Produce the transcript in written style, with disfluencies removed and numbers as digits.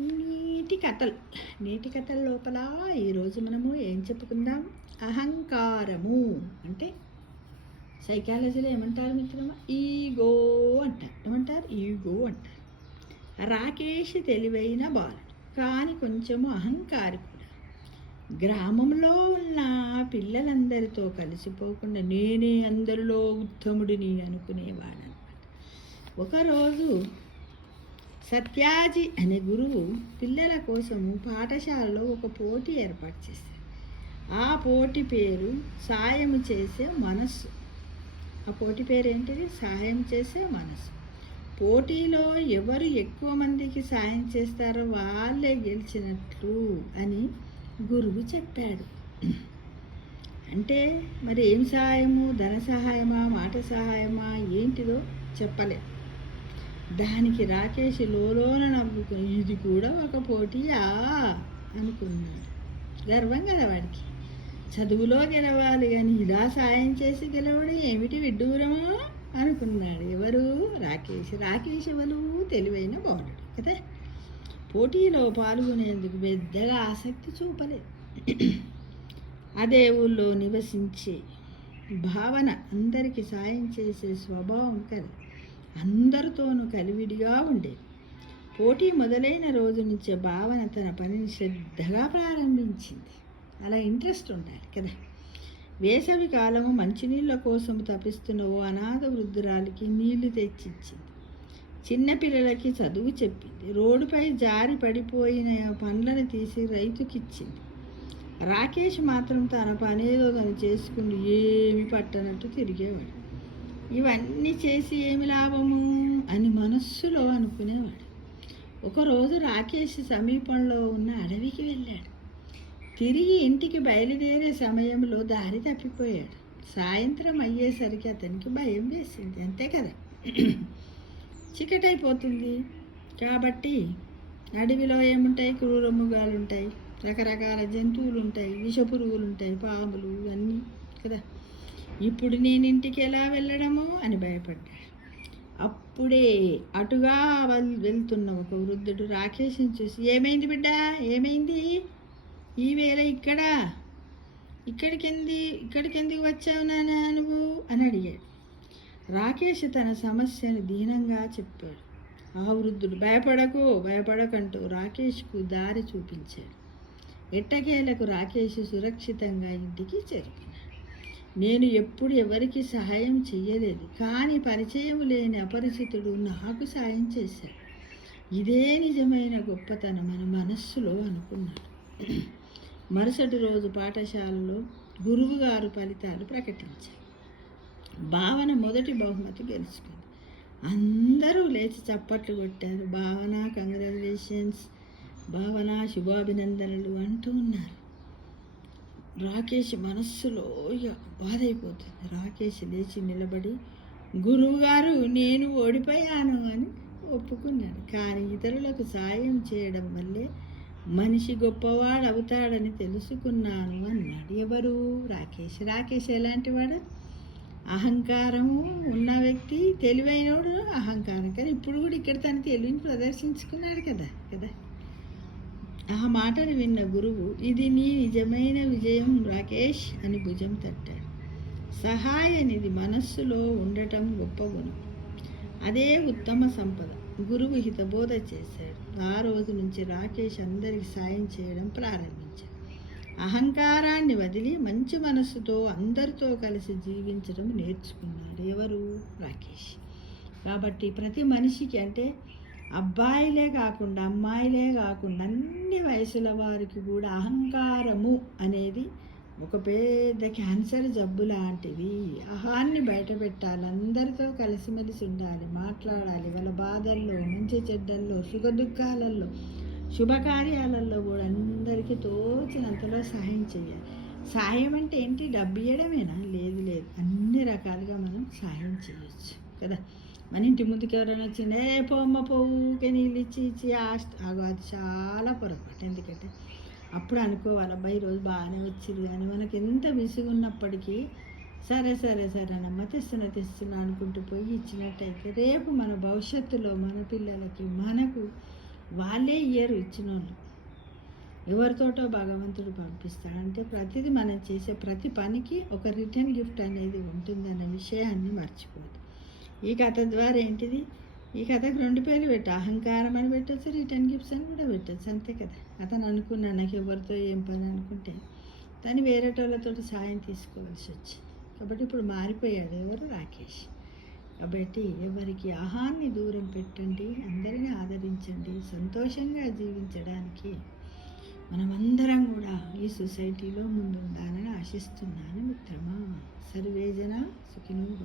నీటి కథల లోపల ఈరోజు మనము ఏం చెప్పుకుందాం? అహంకారము అంటే సైకాలజీలో ఏమంటారు మిత్రమా? ఈగో అంటారు. ఏమంటారు? ఈగో అంటారు. రాకేష్ తెలివైన బాలుడు, కానీ కొంచెము అహంకారి కూడా. గ్రామంలో ఉన్న పిల్లలందరితో కలిసిపోకుండా నేనే అందరిలో ఉత్తముడిని అనుకునేవాడనమాట. ఒకరోజు సత్యాజీ అనే గురువు పిల్లల కోసము పాఠశాలలో ఒక పోటీ ఏర్పాటు చేశారు. ఆ పోటీ పేరు సాయం చేసే మనస్సు. ఆ పోటీ పేరు ఏంటిది? సాయం చేసే మనస్సు. పోటీలో ఎవరు ఎక్కువ మందికి సాయం చేస్తారో వాళ్ళే గెలిచినట్లు అని గురువు చెప్పాడు. అంటే మరి ఏం సహాయము? ధన సహాయమా, మాట సహాయమా, ఏంటిదో చెప్పలేదు. దానికి రాకేష్ లోలోన నవ్వుకుని ఇది కూడా ఒక పోటీయా అనుకున్నాడు. గర్వం కదా వాడికి. చదువులో గెలవాలి కానీ ఇలా సాయం చేసి గెలవడం ఏమిటి విడ్డూరమో అనుకున్నాడు. ఎవరు? రాకేష్ ఎవరు? తెలివైన బాలుడు కదా. పోటీలో పాల్గొనేందుకు పెద్దగా ఆసక్తి చూపలేదు. అదే ఊళ్ళో నివసించే భావన అందరికీ సాయం చేసే స్వభావం కదా. అందరితోనూ కలివిడిగా ఉండేది. పోటీ మొదలైన రోజు నుంచే భావన తన పనిని శ్రద్ధగా ప్రారంభించింది. అలా ఇంట్రెస్ట్ ఉండాలి కదా. వేసవి కాలము మంచినీళ్ళ కోసం తపిస్తున్న ఓ అనాథ వృద్ధురాలికి నీళ్లు తెచ్చిచ్చింది. చిన్నపిల్లలకి చదువు చెప్పింది. రోడ్డుపై జారి పడిపోయిన పండ్లను తీసి రైతుకిచ్చింది. రాకేష్ మాత్రం తన పనేదో తను చేసుకుని ఏమి పట్టనట్టు తిరిగేవాడు. ఇవన్నీ చేసి ఏమి లాభము అని మనస్సులో అనుకునేవాడు. ఒకరోజు రాకేష్ సమీపంలో ఉన్న అడవికి వెళ్ళాడు. తిరిగి ఇంటికి బయలుదేరే సమయంలో దారి తప్పిపోయాడు. సాయంత్రం అయ్యేసరికి అతనికి భయం వేసింది. అంతే కదా, చీకటైపోతుంది కాబట్టి. అడవిలో ఏముంటాయి? క్రూర మృగాలు ఉంటాయి, రకరకాల జంతువులు ఉంటాయి, విషపురుగులు ఉంటాయి, పాములు ఇవన్నీ కదా. ఇప్పుడు నేను ఇంటికి ఎలా వెళ్ళడము అని భయపడ్డాడు. అప్పుడే అటుగా వెళ్తున్న ఒక వృద్ధుడు రాకేష్ని చూసి ఏమైంది బిడ్డ, ఏమైంది ఈ వేళ ఇక్కడికెందుకు వచ్చావు నాన్న నువ్వు అని అడిగాడు. రాకేష్ తన సమస్యను దీనంగా చెప్పాడు. ఆ వృద్ధుడు భయపడకంటూ రాకేష్కు దారి చూపించాడు. ఎట్టకేలకు రాకేష్ సురక్షితంగా ఇంటికి చేరుకున్నాడు. నేను ఎప్పుడు ఎవరికి సహాయం చెయ్యలేదు, కానీ పరిచయం లేని అపరిచితుడు నాకు సాయం చేశాడు. ఇదే నిజమైన గొప్పతనం మన మనస్సులో అనుకున్నాడు. మరుసటి రోజు పాఠశాలలో గురువుగారు ఫలితాలు ప్రకటించారు. భావన మొదటి బహుమతి గెలుచుకుంది. అందరూ లేచి చప్పట్లు కొట్టారు. భావన కంగ్రాచులేషన్స్, భావన శుభాభినందనలు అంటూ ఉన్నారు. రాకేష్ మనస్సులో ఇక బాధ అయిపోతుంది. రాకేష్ లేచి నిలబడి గురువుగారు నేను ఓడిపోయాను అని ఒప్పుకున్నాడు. కానీ ఇతరులకు సాయం చేయడం వల్లే మనిషి గొప్పవాడు అవుతాడని తెలుసుకున్నాను అన్నాడు. ఎవరు? రాకేష్ ఎలాంటి వాడు? అహంకారము ఉన్న వ్యక్తి, తెలివైనవాడు, అహంకారం. కానీ ఇప్పుడు కూడా ఇక్కడ తన తెలివిని ప్రదర్శించుకున్నాడు కదా. ఆ మాటను విన్న గురువు ఇది నీ నిజమైన విజయం రాకేష్ అని భుజం తట్టాడు. సహాయనిధి మనస్సులో ఉండటం గొప్ప గుణం, అదే ఉత్తమ సంపద. గురువు హితబోధ చేశాడు. ఆ రోజు నుంచి రాకేష్ అందరికి సాయం చేయడం ప్రారంభించాడు. అహంకారాన్ని వదిలి మంచి మనస్సుతో అందరితో కలిసి జీవించడం నేర్చుకున్నాడు. ఎవరు? రాకేష్. కాబట్టి ప్రతి మనిషికి, అంటే అబ్బాయిలే కాకుండా అమ్మాయిలే కాకుండా అన్ని వయసుల వారికి కూడా అహంకారము అనేది ఒక పెద్ద క్యాన్సర్ జబ్బు లాంటిది. అహాన్ని బయటపెట్టాలి, అందరితో కలిసిమెలిసి ఉండాలి, మాట్లాడాలి. వాళ్ళ బాధల్లో, మంచి చెడ్డల్లో, సుఖ దుఃఖాలలో, శుభకార్యాలలో కూడా అందరికీ తోచినంతలో సహాయం చేయాలి. సాయం అంటే ఏంటి? డబ్బు ఇవ్వడమేనా? లేదు, అన్ని రకాలుగా మనం సహాయం చేయొచ్చు కదా. మన ఇంటి ముందుకు ఎవరైనా వచ్చిండే పోమ్మ పోవుకే నీళ్ళు ఇచ్చి అది చాలా పొరపాటు. ఎందుకంటే అప్పుడు అనుకోవాలి, అబ్బాయి ఈరోజు బాగానే వచ్చిరు కానీ మనకి ఎంత విసుగున్నప్పటికీ సరేనమ్మా తెస్తున్నా అనుకుంటూ పోయి ఇచ్చినట్టయితే రేపు మన భవిష్యత్తులో మన పిల్లలకి మనకు వాళ్ళే ఇయ్యరు ఇచ్చినోళ్ళు. ఎవరితోటో భగవంతుడు పంపిస్తాడు. అంటే ప్రతిదీ మనం చేసే ప్రతి పనికి ఒక రిటర్న్ గిఫ్ట్ అనేది ఉంటుందన్న విషయాన్ని మర్చిపోదు. ఈ కథ ద్వారా ఏంటిది? ఈ కథకు 2 పేర్లు పెట్టు. అహంకారం అని పెట్టచ్చు, రిటర్న్ గిఫ్ట్స్ అని కూడా పెట్టచ్చు. అంతే కదా. అతను అనుకున్నాడు నాకు ఎవరితో ఏం పని అనుకుంటే తను వేరేటోళ్ళతో సాయం తీసుకోవాల్సి వచ్చింది. కాబట్టి ఇప్పుడు మారిపోయాడు. ఎవరు? రాకేష్. కాబట్టి ఎవరికి అహాన్ని దూరం పెట్టండి, అందరినీ ఆదరించండి. సంతోషంగా జీవించడానికి మనమందరం కూడా ఈ సొసైటీలో ముందుండాలని ఆశిస్తున్నాను మిత్రమా. సర్వేజన సుఖినో భవంతు.